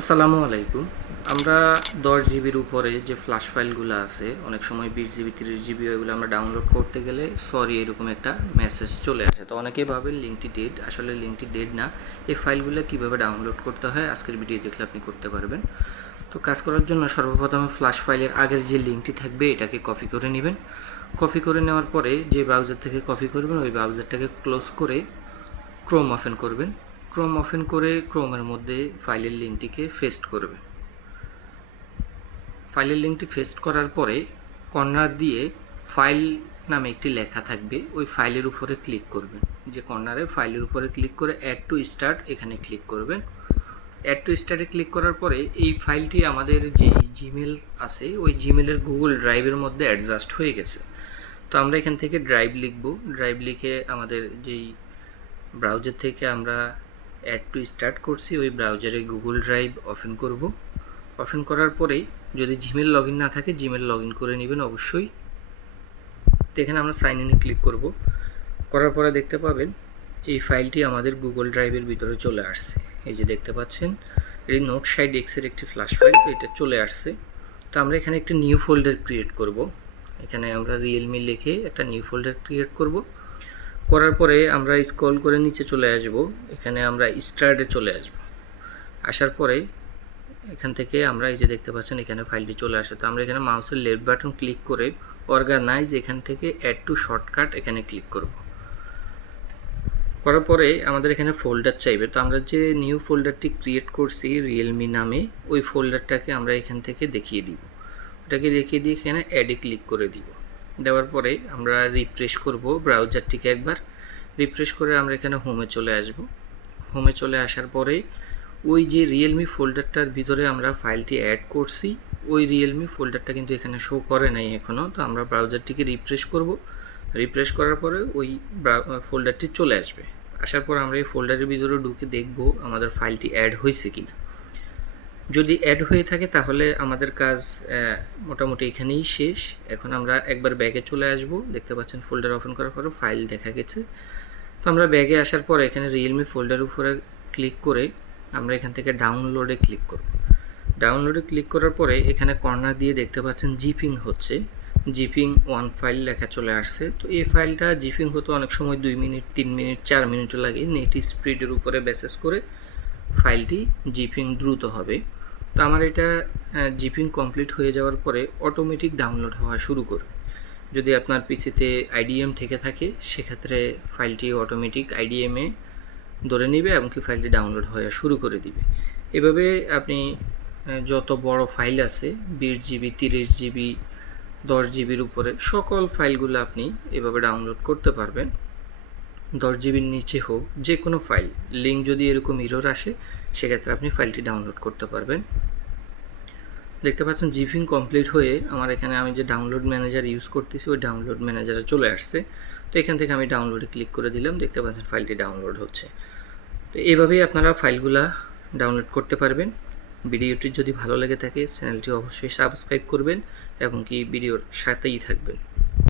আসসালামু আলাইকুম। আমরা 10 জিবির উপরে যে ফ্ল্যাশ ফাইলগুলো আছে, অনেক সময় 20 জিবি 30 জিবি ওইগুলো আমরা ডাউনলোড করতে গেলে সরি এরকম একটা মেসেজ চলে আসে। তো অনেকেই ভাবেন লিঙ্কটি ডেড, আসলে লিঙ্কটি ডেড না। এই ফাইলগুলো কীভাবে ডাউনলোড করতে হয় আজকের ভিডিও দেখলে আপনি করতে পারবেন। তো কাজ করার জন্য সর্বপ্রথমে ফ্ল্যাশ ফাইলের আগের যে লিঙ্কটি থাকবে এটাকে কপি করে নেবেন। কপি করে নেওয়ার পরে যে ব্রাউজার থেকে কপি করবেন ওই ব্রাউজারটাকে ক্লোজ করে ক্রোম ওপেন করবেন। ক্রোম ওপেন করে ক্রোমের মধ্যে ফাইলের লিঙ্কটিকে পেস্ট করবেন। ফাইলের লিঙ্কটি পেস্ট করার পরে কর্নার দিয়ে ফাইল নামে একটি লেখা থাকবে, ওই ফাইলের উপরে ক্লিক করবেন। যে কর্নারে ফাইলের উপরে ক্লিক করে অ্যাড টু স্টার্ট এখানে ক্লিক করবেন। অ্যাড টু স্টার্টে ক্লিক করার পরে এই ফাইলটি আমাদের যেই জিমেল আছে ওই জিমেলের গুগল ড্রাইভের মধ্যে অ্যাডজাস্ট হয়ে গেছে। তো আমরা এখান থেকে ড্রাইভ লিখব। ড্রাইভ লিখে আমাদের যেই ব্রাউজার থেকে আমরা অ্যাড টু স্টার্ট করছি ওই ব্রাউজারে গুগল ড্রাইভ ওপেন করব। ওপেন করার পরেই যদি জিমেল লগ ইন না থাকে জিমেল লগ ইন করে নেবেন অবশ্যই। তো এখানে আমরা সাইন ইনে ক্লিক করব। করার পরে দেখতে পাবেন এই ফাইলটি আমাদের গুগল ড্রাইভের ভিতরে চলে আসছে। এই যে দেখতে পাচ্ছেন এই নোট সাইড এক্সের একটি ফ্ল্যাশ ফাইল, তো এটা চলে আসছে। তো আমরা এখানে একটা নিউ ফোল্ডার ক্রিয়েট করব। এখানে আমরা রিয়েলমি লিখে একটা নিউ ফোল্ডার ক্রিয়েট করব। করার পরে আমরা স্ক্রল করে নিচে চলে আসব। এখানে আমরা স্টার্টে চলে আসব। আসার পরে এখান থেকে আমরা এই যে দেখতে পাচ্ছেন এখানে ফাইলটি চলে আসে। তো আমরা এখানে মাউসের লেফট বাটন ক্লিক করে অর্গানাইজ এখান থেকে অ্যাড টু শর্টকাট এখানে ক্লিক করব। করার পরে আমাদের এখানে ফোল্ডার চাইবে। তো আমরা যে নিউ ফোল্ডারটি ক্রিয়েট করছি রিয়েলমি নামে ওই ফোল্ডারটাকে আমরা এখান থেকে দেখিয়ে দিব। ওটাকে দেখিয়ে দিয়ে এখানে অ্যাডে ক্লিক করে দিব। দেওয়ার পরে আমরা রিফ্রেশ করব ব্রাউজারটিকে একবার। রিফ্রেশ করে আমরা এখানে হোমে চলে আসব। হোমে চলে আসার পরে ওই যে রিয়েলমি ফোল্ডারটার ভিতরে আমরা ফাইলটি অ্যাড করছি ওই রিয়েলমি ফোল্ডারটা কিন্তু এখানে শো করে নাই এখনও। তো আমরা ব্রাউজারটিকে রিফ্রেশ করব। রিফ্রেশ করার পরে ওই ফোল্ডারটি চলে আসবে। আসার পর আমরা এই ফোল্ডারের ভিতরে ঢুকে দেখব আমাদের ফাইলটি অ্যাড হয়েছে কিনা। যদি অ্যাড হয়ে থাকে তাহলে আমাদের কাজ মোটামুটি এখানেই শেষ। এখন আমরা একবার ব্যাগে চলে আসব। দেখতে পাচ্ছেন ফোল্ডার ওপেন করার পরে ফাইল দেখা গেছে। তো আমরা ব্যাগে আসার পর এখানে রিয়েলমি ফোল্ডারের উপরে ক্লিক করে আমরা এখান থেকে ডাউনলোডে ক্লিক করব। ডাউনলোডে ক্লিক করার পরে এখানে কর্নার দিয়ে দেখতে পাচ্ছেন জিপিং হচ্ছে, জিপিং 1 ফাইল লেখা চলে আসছে। তো এই ফাইলটা জিপিং হতে অনেক সময় 2 মিনিট 3 মিনিট 4 মিনিটও লাগে। নেট স্পিডের উপরে বেসিস করে ফাইলটি জিপিং দ্রুত হবে। তো আমার এটা জিপিং কমপ্লিট হয়ে যাওয়ার পরে অটোমেটিক ডাউনলোড হওয়া শুরু করবে। যদি আপনার পিসিতে আইডিএম থেকে থাকে সেক্ষেত্রে ফাইলটি অটোমেটিক আইডিএমে ধরে নেবে এবং কি ফাইলটি ডাউনলোড হওয়া শুরু করে দিবে। এভাবে আপনি যত বড় ফাইল আছে 20 জিবি 30 জিবি 10 জিবির উপরে সকল ফাইলগুলো আপনি এভাবে ডাউনলোড করতে পারবেন। 10 জিবির নিচে হোক যে কোনো ফাইল, লিঙ্ক যদি এরকম এরর আসে সেক্ষেত্রে আপনি ফাইলটি ডাউনলোড করতে পারবেন। দেখতে পাচ্ছেন জিপিং কমপ্লিট হয়ে আমার এখানে আমি যে ডাউনলোড ম্যানেজার ইউজ করতেছি ওই ডাউনলোড ম্যানেজারে চলে আসছে। তো এখান থেকে আমি ডাউনলোডে ক্লিক করে দিলাম। দেখতে পাচ্ছেন ফাইলটি ডাউনলোড হচ্ছে। তো এইভাবেই আপনারা ফাইলগুলা ডাউনলোড করতে পারবেন। ভিডিওটি যদি ভালো লেগে থাকে চ্যানেলটি অবশ্যই সাবস্ক্রাইব করবেন এবং কি ভিডিওর সাথেই থাকবেন।